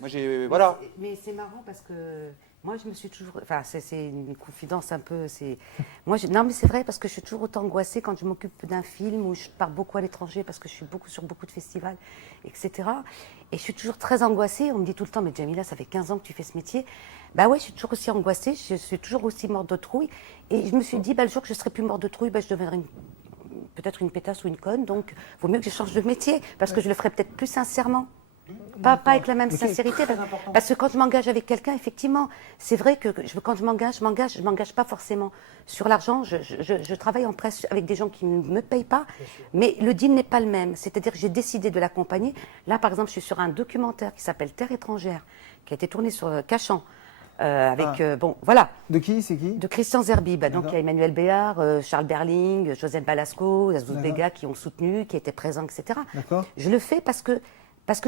Moi, j'ai, voilà. Mais c'est marrant parce que moi, je me suis toujours. Enfin, c'est une confidence un peu. Moi, non, mais c'est vrai parce que je suis toujours autant angoissée quand je m'occupe d'un film où je pars beaucoup à l'étranger parce que je suis sur beaucoup de festivals, etc. Et je suis toujours très angoissée. On me dit tout le temps, mais Djamila, ça fait 15 ans que tu fais ce métier. Bah ouais, je suis toujours aussi angoissée. Je suis toujours aussi morte de trouille. Et je me suis dit, bah, le jour que je serai plus morte de trouille, bah, je deviendrai peut-être une pétasse ou une conne. Donc, vaut mieux que je change de métier parce que je le ferai peut-être plus sincèrement. Pas avec la même sincérité, parce que quand je m'engage avec quelqu'un, effectivement, c'est vrai que quand je m'engage pas forcément sur l'argent. Je travaille en presse avec des gens qui ne me payent pas, mais le deal n'est pas le même. C'est-à-dire que j'ai décidé de l'accompagner. Là, par exemple, je suis sur un documentaire qui s'appelle Terre étrangère, qui a été tourné sur Cachan. Bon, voilà. De qui, c'est qui? De Christian Zerbib. Donc, il y a Emmanuel Béard, Charles Berling, Joseph Balasco, Azouz Bega qui ont soutenu, qui étaient présents, etc. Je le fais parce que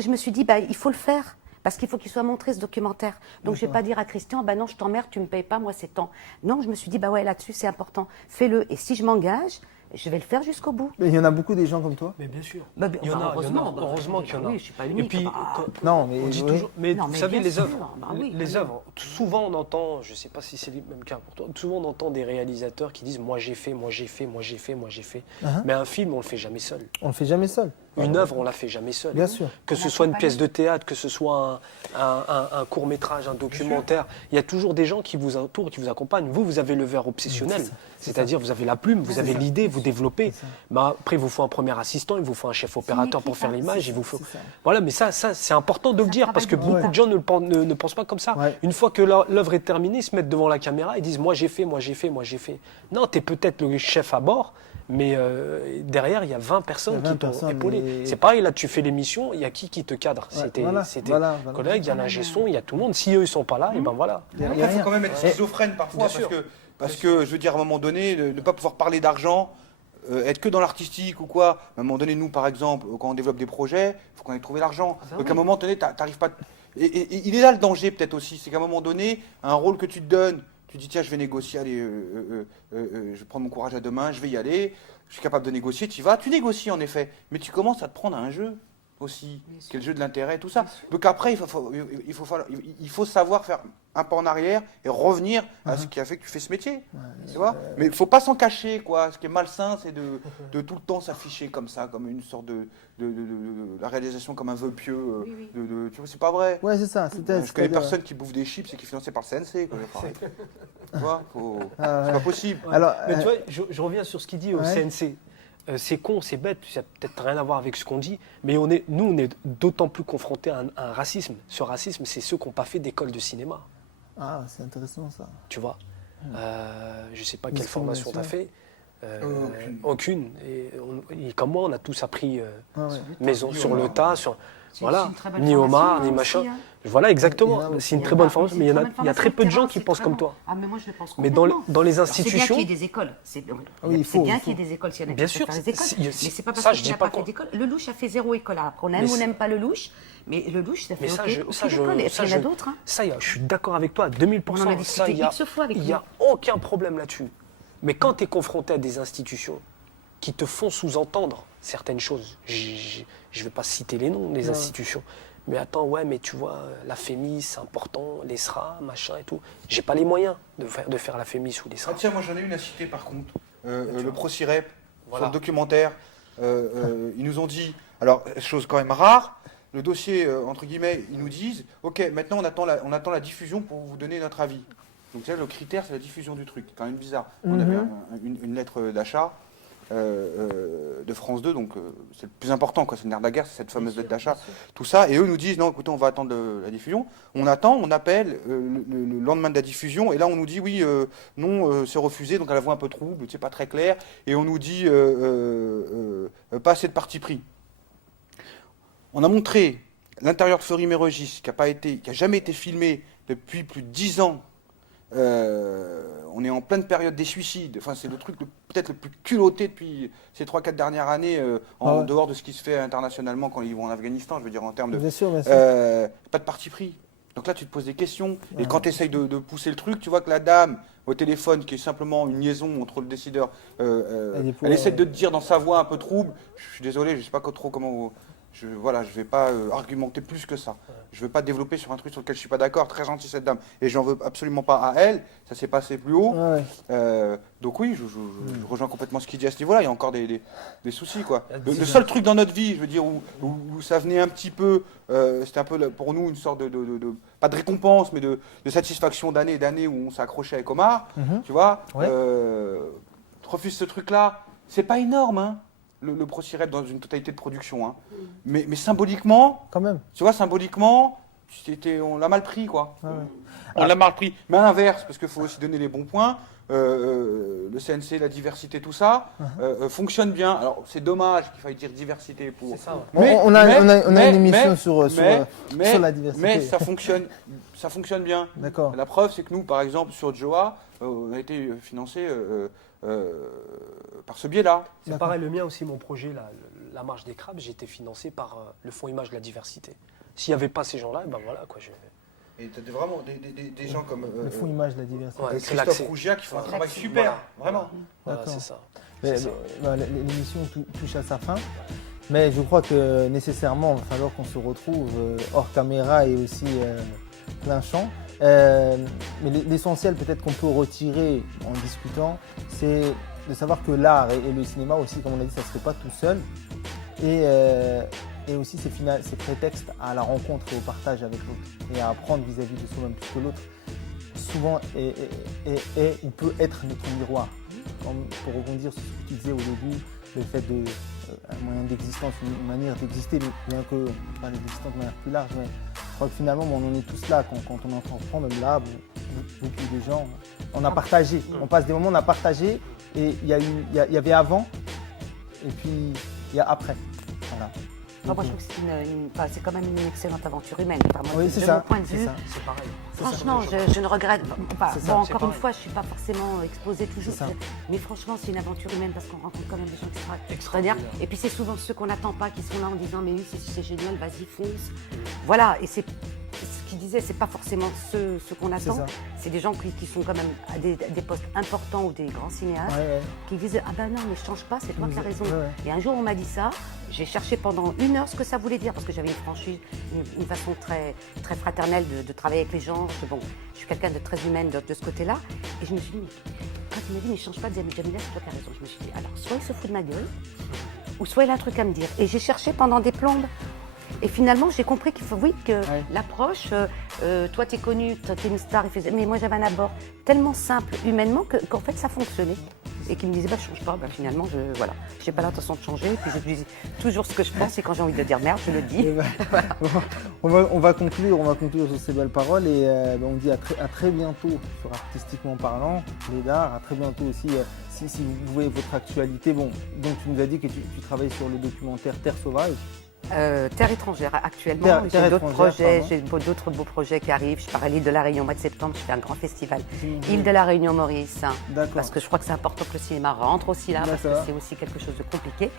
je me suis dit, bah, il faut le faire. Parce qu'il faut qu'il soit montré, ce documentaire. Donc, je ne vais pas dire à Christian, bah non, je t'emmerde, tu ne me payes pas, moi, c'est tant. Non, je me suis dit, bah ouais, là-dessus, c'est important. Fais-le. Et si je m'engage, je vais le faire jusqu'au bout. Mais il y en a beaucoup des gens comme toi. Mais bien sûr. Il y en a, heureusement qu'il y en a. Oui, je suis pas unique. Et puis, non, mais on dit toujours. Mais non, vous mais savez, bien les sûr. œuvres, les œuvres. Souvent, on entend. Je ne sais pas si c'est le même cas pour toi. Souvent, on entend des réalisateurs qui disent, moi j'ai fait, moi j'ai fait, moi j'ai fait, moi j'ai fait. Mais un film, on le fait jamais seul. On le fait jamais seul. Une œuvre, on la fait jamais seule. Bien sûr. Que ce soit une pièce de théâtre, que ce soit un court-métrage, un documentaire, il y a toujours des gens qui vous entourent, qui vous accompagnent. Vous avez le verre obsessionnel. C'est-à-dire, vous avez la plume, vous avez l'idée, vous développez. Mais après, il vous faut un premier assistant, il vous faut un chef opérateur pour faire l'image. Voilà, mais ça c'est important de le dire parce que beaucoup de gens ne pensent pas comme ça. Une fois que l'œuvre est terminée, ils se mettent devant la caméra et disent, moi j'ai fait, moi j'ai fait, moi j'ai fait. Non, tu es peut-être le chef à bord, mais derrière, il y a 20 personnes qui t'ont épaulé. C'est pareil, là, tu fais l'émission, il y a qui te cadre? C'était collègues, il y a l'ingé son, il y a tout le monde. Si eux, ils ne sont pas là, et ben voilà. Il faut quand même être schizophrène parfois, parce que, je veux dire, à un moment donné, ne pas pouvoir parler d'argent, être que dans l'artistique ou quoi. À un moment donné, nous, par exemple, quand on développe des projets, il faut qu'on ait trouvé l'argent. Donc à un moment donné, t'arrives pas... Et il est là le danger, peut-être aussi, c'est qu'à un moment donné, un rôle que tu te donnes, tu dis, tiens, je vais négocier, allez, je vais prendre mon courage à deux mains, je vais y aller, je suis capable de négocier, tu y vas, tu négocies en effet, mais tu commences à te prendre à un jeu aussi, qui est le jeu de l'intérêt, tout ça. Donc après, il faut savoir faire un pas en arrière et revenir à ce qui a fait que tu fais ce métier. Tu vois, mais il ne faut pas s'en cacher, quoi. Ce qui est malsain, c'est de tout le temps s'afficher comme ça, comme une sorte de la réalisation comme un vœu pieux. Tu vois, c'est pas vrai. Ouais, c'est ça. Je connais personne qui bouffe des chips et qui est financé par le CNC. Quoi. Tu vois, c'est pas possible. Alors, mais tu vois, je reviens sur ce qu'il dit au CNC. C'est con, c'est bête, ça n'a peut-être rien à voir avec ce qu'on dit, mais nous, on est d'autant plus confrontés à un racisme. Ce racisme, c'est ceux qui n'ont pas fait d'école de cinéma. Ah, c'est intéressant ça. Tu vois, je ne sais pas quelle formation tu as fait. Aucune. Et comme moi, on a tous appris maison sur le tas, voilà, ni Omar, ni machin. Aussi, hein. Voilà, exactement. C'est une très bonne formation, mais il y a très peu de gens qui pensent comme toi. Ah, mais moi, je le pense Mais complètement. dans les institutions... C'est bien qu'il y ait des écoles. C'est bien qu'il y ait des écoles. S'il y en a bien qui sûr, peuvent faire des écoles. Mais c'est pas ça, parce je qu'il dis n'a pas pas fait d'école. Le louche a fait 0 école. Après, on aime ou n'aime pas le louche, mais le louche, ça fait aucune école. Et puis, il y en a d'autres. Ça, je suis d'accord avec toi, à 2000%. On en a discuté X fois avec il n'y a aucun problème là-dessus. Mais quand tu es confronté à des institutions qui te font sous-entendre certaines choses, je ne vais pas citer les noms des institutions, mais attends, ouais, mais tu vois, la FEMIS, c'est important, l'ESRA, machin et tout. J'ai pas les moyens de faire la FEMIS ou l'ESRA. Ah tiens, moi j'en ai une à citer par contre. Le ProCirep, sur le documentaire, ils nous ont dit, alors, chose quand même rare, le dossier, entre guillemets, ils nous disent, ok, maintenant on attend la diffusion pour vous donner notre avis. Donc tu sais, le critère, c'est la diffusion du truc. C'est quand même bizarre. On avait une lettre d'achat de France 2, donc c'est le plus important, quoi. C'est le nerf de la guerre, c'est cette fameuse lettre d'achat, tout ça. Et eux nous disent, non, écoutez, on va attendre la diffusion. On attend, on appelle le lendemain de la diffusion, et là on nous dit, oui, non, c'est refusé, donc à la voix un peu trouble, c'est pas très clair, et on nous dit, pas assez de parti pris. On a montré l'intérieur de Fleury-Mérogis, qui a jamais été filmé depuis plus de 10 ans. On est en pleine période des suicides. Enfin, c'est le truc peut-être le plus culotté depuis ces 3-4 dernières années, en dehors de ce qui se fait internationalement quand ils vont en Afghanistan, je veux dire en termes de... Bien sûr. Pas de parti pris. Donc là, tu te poses des questions. Et quand tu essayes de pousser le truc, tu vois que la dame, au téléphone, qui est simplement une liaison entre le décideur, elle essaie de te dire dans sa voix un peu trouble, je suis désolé, je ne sais pas trop comment Je vais pas argumenter plus que ça. Je veux pas développer sur un truc sur lequel je suis pas d'accord. Très gentille cette dame. Et j'en veux absolument pas à elle. Ça s'est passé plus haut. Ouais, ouais. Donc oui, je rejoins complètement ce qu'il dit à ce niveau-là. Il y a encore des soucis, quoi. Il y a Le des- seul truc dans notre vie, je veux dire, où ça venait un petit peu, c'était un peu pour nous une sorte pas de récompense, mais de satisfaction d'année et d'année où on s'accrochait avec Omar. Mhm. Tu vois, Ouais. refuse ce truc-là. C'est pas énorme, hein, le Procirep dans une totalité de production. Hein. Mais symboliquement, Quand même. tu vois, symboliquement, on l'a mal pris, quoi. Ouais, ouais. On l'a mal pris. Mais à l'inverse, parce qu'il faut aussi donner les bons points, le CNC, la diversité, tout ça, fonctionne bien. Alors, c'est dommage qu'il faille dire diversité pour... C'est ça. Mais- On a mais- une émission mais- sur la diversité. Mais ça fonctionne bien. D'accord. La preuve, c'est que nous, par exemple, sur Joa, on a été financé par ce biais-là. C'est D'accord. pareil, le mien aussi, mon projet, la marche des crabes, j'ai été financé par le Fonds Image de la Diversité. S'il n'y avait pas ces gens-là, ben voilà quoi. Et tu as vraiment des gens comme Le fond image de la diversité. Ouais, c'est Christophe l'accès. Rougia qui font un travail L'accès. super, vraiment. Voilà, D'accord. c'est ça. Mais, C'est ça. L'émission touche à sa fin. Mais je crois que nécessairement, il va falloir qu'on se retrouve hors caméra et aussi plein champ. Mais l'essentiel peut-être qu'on peut retirer en discutant, c'est de savoir que l'art et le cinéma aussi, comme on l'a dit, ça ne se fait pas tout seul. Et aussi c'est prétexte à la rencontre et au partage avec l'autre et à apprendre vis-à-vis de soi-même, puisque l'autre souvent est ou peut être notre miroir. Comme pour rebondir sur ce que tu disais au début, le fait de un moyen d'existence, une manière d'exister, bien que on parle d'existence de manière plus large, mais je crois que finalement on en est tous là quand on entreprend, même là, vous puis des gens, on a partagé, on passe des moments, on a partagé et il y avait avant et puis il y a après. Voilà. Non, moi, je trouve que c'est quand même une excellente aventure humaine. Enfin, moi, Oui, de c'est mon ça. point de C'est vue, ça. C'est pareil. franchement, je ne regrette pas. C'est Bon, ça, encore c'est une pareil. fois, je ne suis pas forcément exposée toujours. C'est ça. Mais franchement, c'est une aventure humaine parce qu'on rencontre quand même des gens extraordinaires. Extraordinaire. Et puis, c'est souvent ceux qu'on n'attend pas qui sont là en disant mais oui, c'est génial, vas-y, fonce. Voilà. Et c'est ce qu'il disait, c'est pas forcément ceux qu'on C'est attend. ça. C'est des gens qui sont quand même à des postes importants ou des grands cinéastes Ouais, ouais. qui disent ah ben non, mais je change pas, c'est toi qui as raison. Ouais, ouais. Et un jour, on m'a dit ça. J'ai cherché pendant 1 heure ce que ça voulait dire, parce que j'avais une franchise, une façon très, très fraternelle de travailler avec les gens. Bon, je suis quelqu'un de très humaine de ce côté-là. Et je me suis dit, mais quand il m'a dit, mais change pas, Jamila, c'est toi qui as raison. Je me suis dit, alors, soit il se fout de ma gueule, ou soit il a un truc à me dire. Et j'ai cherché pendant des plombes. Et finalement, j'ai compris qu'il faut, oui, que Ouais. l'approche, toi, t'es connu, t'es une star, mais moi, j'avais un abord tellement simple humainement qu'en fait, ça fonctionnait. Et qui me disait, bah, je change pas, bah, finalement, voilà. Je n'ai pas l'intention de changer, et puis je dis toujours ce que je pense, et quand j'ai envie de dire merde, je le dis. Eh ben, on va conclure sur ces belles paroles et on dit à très bientôt sur Artistiquement Parlant, Lédard, à très bientôt aussi si vous voulez votre actualité. Bon, donc tu nous as dit que tu travailles sur le documentaire Terre Sauvage. Terre étrangère actuellement, Terre j'ai d'autres étrangère, projets, pardon. j'ai d'autres beaux projets qui arrivent. Je pars à l'île de la Réunion au mois de septembre, je fais un grand festival. Mmh. Île de la Réunion Maurice, hein, D'accord. parce que je crois que c'est important que le cinéma rentre aussi là, parce que D'accord. c'est aussi quelque chose de compliqué.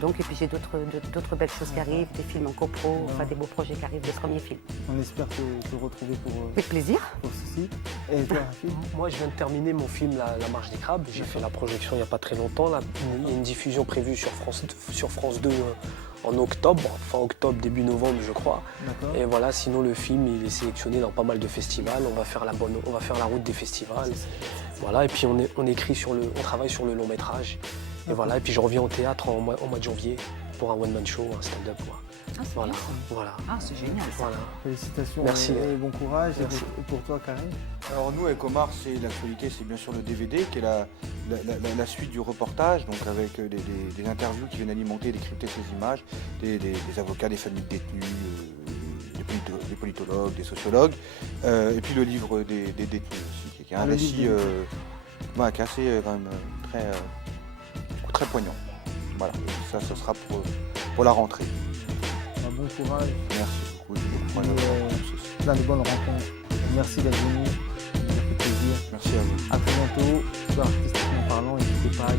Donc, et puis j'ai d'autres belles choses qui arrivent, des films en copro, enfin des beaux projets qui arrivent, des premiers films. On espère te retrouver Avec plaisir. pour ceci. Et toi, Rachid? Moi, je viens de terminer mon film La Marche des Crabes. J'ai fait la projection il n'y a pas très longtemps. Là. Il y a une diffusion prévue sur France 2 en octobre, fin octobre, début novembre, je crois. D'accord. Et voilà, sinon le film, il est sélectionné dans pas mal de festivals. On va faire la route des festivals. Voilà, et puis on travaille sur le long métrage. Et voilà, et puis je reviens au théâtre au mois de janvier pour un one-man show, un stand-up. Quoi. Ah, c'est Voilà, bien, ça. voilà. Ah, c'est génial ça. Voilà. Félicitations Merci. et bon courage. Merci. Et pour toi, Karim? Alors nous, avec Omar, c'est l'actualité, c'est bien sûr le DVD, qui est la suite du reportage, donc avec des interviews qui viennent alimenter, décrypter ces images, des avocats, des familles de détenus, des politologues, des sociologues, et puis le livre des détenus aussi, qui est un Le récit livre qui est assez quand même très poignant. Voilà, ça ce sera pour la rentrée. Bon courage. Merci beaucoup. J'ai beaucoup Et, aimé. plein de bonnes rencontres. Merci d'être venu. Ça fait plaisir. Merci à vous. À très bientôt sur Artistiquement Parlant. N'hésitez pas à